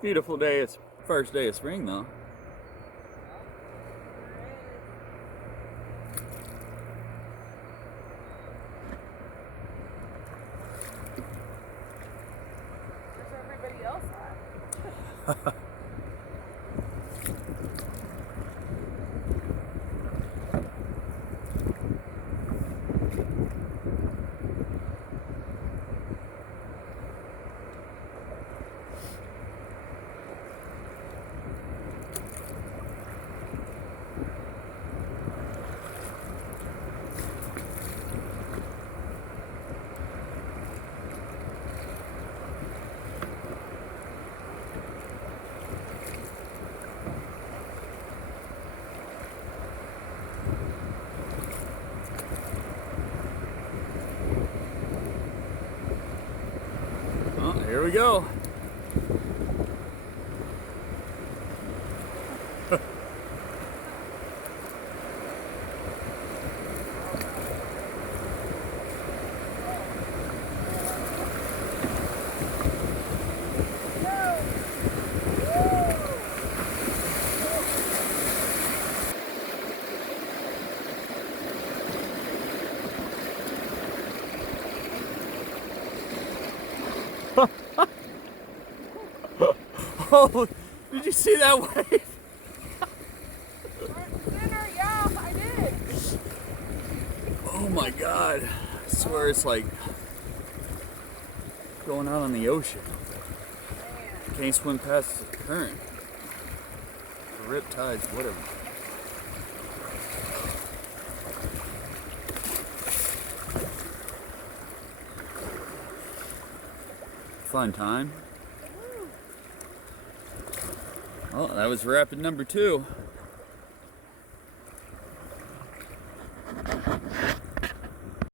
Beautiful day. It's first day of spring though. Where's everybody else at? Oh, here we go. Oh, did you see that wave? Dinner, yeah, I did. Oh my God. I swear it's like going out on the ocean. Man. Can't swim past the current. Rip tides, whatever. Fun time. Oh, that was rapid number 2.